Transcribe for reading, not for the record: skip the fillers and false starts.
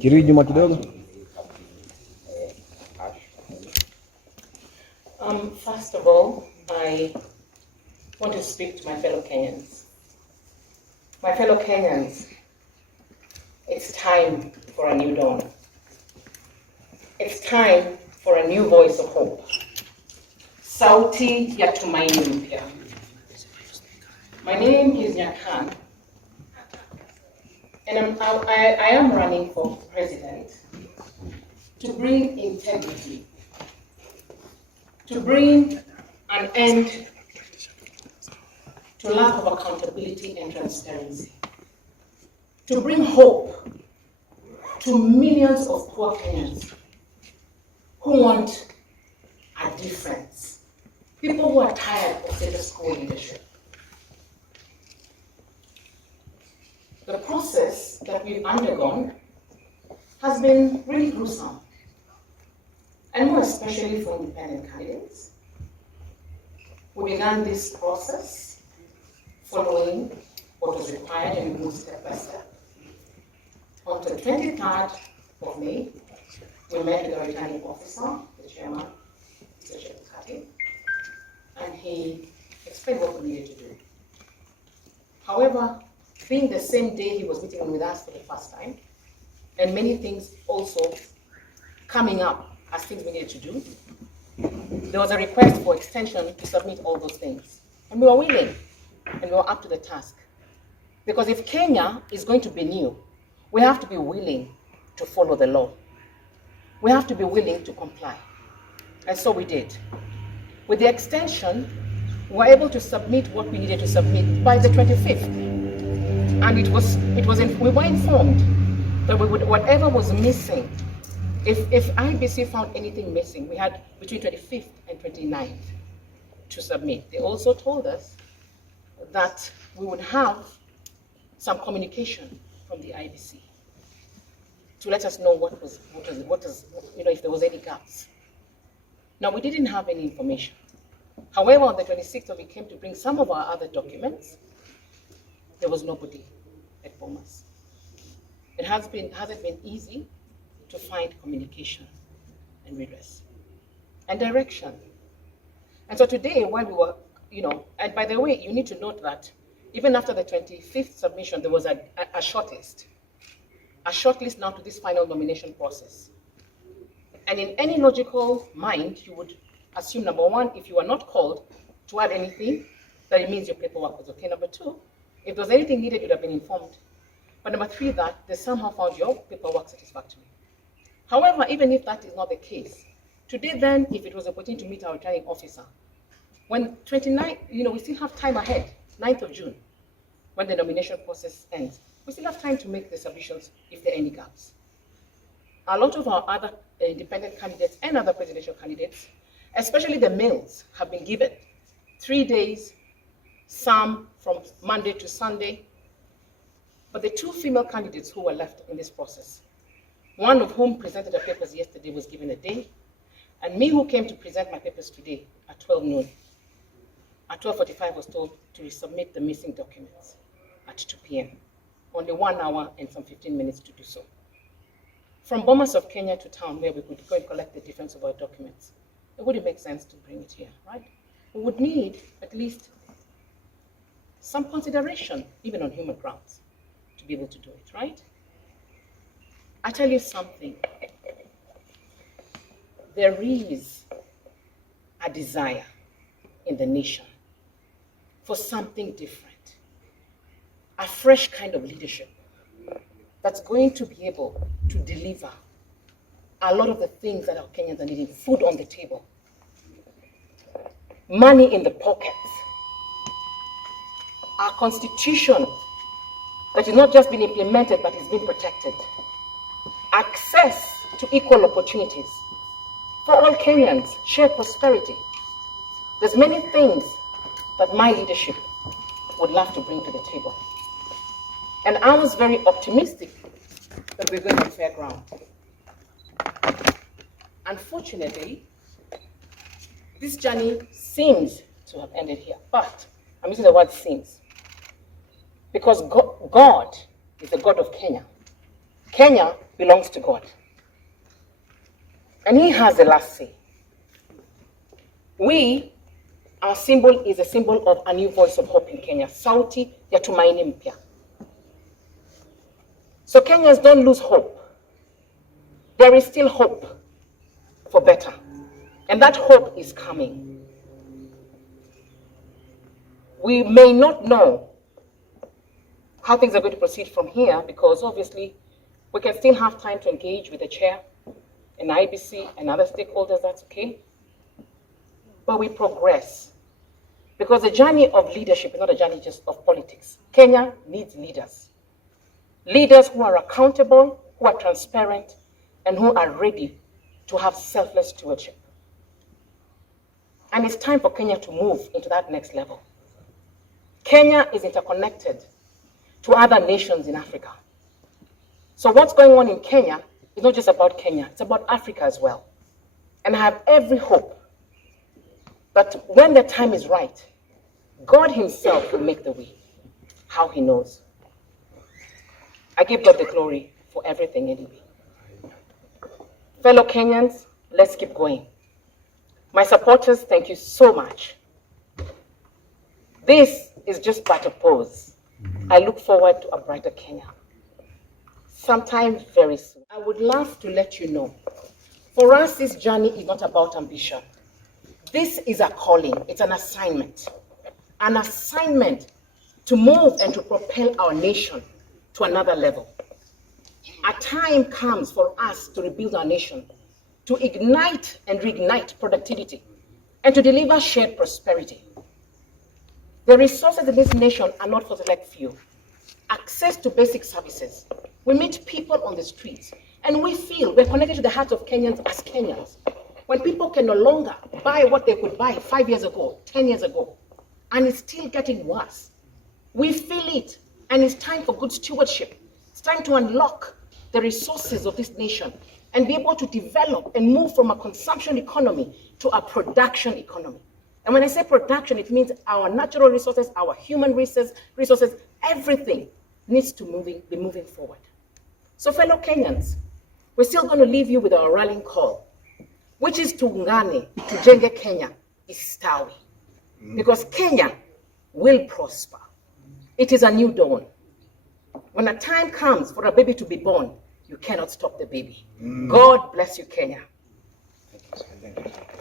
Kiriji nyuma kidogo. First of all, I want to speak to my fellow Kenyans. My fellow Kenyans, it's time for a new dawn. It's time for a new voice of hope. Sauti ya tumaini mpya. My name is Nyakan, and I am running for president to bring integrity, to bring an end to lack of accountability and transparency, to bring hope to millions of poor Kenyans who want a difference, people who are tired of status quo leadership. The process that we've undergone has been really gruesome, and more especially for independent candidates. We began this process following what was required and moved step by step. On the 23rd of May, we met with the returning officer, the chairman, Mr. Chebukati, and he explained what we needed to do. However, being the same day he was meeting with us for the first time, and many things also coming up as things we needed to do, there was a request for extension to submit all those things. And we were willing, and we were up to the task. Because if Kenya is going to be new, we have to be willing to follow the law. We have to be willing to comply. And so we did. With the extension, we were able to submit what we needed to submit by the 25th. And we were informed that whatever was missing, if IBC found anything missing, we had between 25th and 29th to submit. They also told us that we would have some communication from the IBC to let us know if there was any gaps. Now, we didn't have any information. However, on the 26th, when we came to bring some of our other documents, there was nobody at Bomas. It hasn't been easy to find communication and redress and direction. And so today, while we were, and by the way, you need to note that even after the 25th submission, there was a shortlist. A shortlist now to this final nomination process. And in any logical mind, you would assume, number one, if you were not called to add anything, that it means your paperwork was okay. Number two, if there was anything needed, you'd have been informed. But number three, that they somehow found your paperwork satisfactory. However, even if that is not the case, today then, if it was a opportunity to meet our returning officer, when 29th, we still have time ahead, 9th of June, when the nomination process ends, we still have time to make the submissions if there are any gaps. A lot of our other independent candidates and other presidential candidates, especially the males, have been given 3 days, some from Monday to Sunday. But the two female candidates who were left in this process, one of whom presented her papers yesterday, was given a day, and me, who came to present my papers today at 12 noon, at 12:45 was told to resubmit the missing documents at 2 p.m. Only 1 hour and some 15 minutes to do so. From Bomas of Kenya to town, where we could go and collect the difference of our documents, it wouldn't make sense to bring it here, right? We would need at least some consideration, even on human grounds, to be able to do it, right? I tell you something. There is a desire in the nation for something different, a fresh kind of leadership that's going to be able to deliver a lot of the things that our Kenyans are needing: food on the table, money in the pockets, our constitution that is not just being implemented but is being protected, access to equal opportunities for all Kenyans, shared prosperity. There's many things that my leadership would love to bring to the table. And I was very optimistic that we're going on fair ground. Unfortunately, this journey seems to have ended here, but I'm using the word seems because God is the God of Kenya. Kenya belongs to God. And he has the last say. Our symbol is a symbol of a new voice of hope in Kenya. Sauti ya tumaini mpya. So Kenyans, don't lose hope. There is still hope for better. And that hope is coming. We may not know how things are going to proceed from here, because obviously we can still have time to engage with the chair and IBC and other stakeholders, that's okay. But we progress. Because the journey of leadership is not a journey just of politics. Kenya needs leaders. Leaders who are accountable, who are transparent, and who are ready to have selfless stewardship. And it's time for Kenya to move into that next level. Kenya is interconnected to other nations in Africa. So what's going on in Kenya is not just about Kenya, it's about Africa as well. And I have every hope that when the time is right, God himself will make the way, how he knows. I give God the glory for everything anyway. Fellow Kenyans, let's keep going. My supporters, thank you so much. This is just but a pause. I look forward to a brighter Kenya. Sometime very soon. I would love to let you know, for us, this journey is not about ambition. This is a calling, it's an assignment. An assignment to move and to propel our nation to another level. A time comes for us to rebuild our nation, to ignite and reignite productivity, and to deliver shared prosperity. The resources in this nation are not for select few. Access to basic services. We meet people on the streets, and we feel we're connected to the hearts of Kenyans as Kenyans. When people can no longer buy what they could buy 5 years ago, 10 years ago, and it's still getting worse. We feel it, and it's time for good stewardship. It's time to unlock the resources of this nation and be able to develop and move from a consumption economy to a production economy. And when I say production, it means our natural resources, our human resources, everything needs to be moving forward. So fellow Kenyans, we're still going to leave you with our rallying call, which is Tuungane, Tujenge Kenya, Istawi. Because Kenya will prosper. It is a new dawn. When a time comes for a baby to be born, you cannot stop the baby. God bless you, Kenya. Thank you.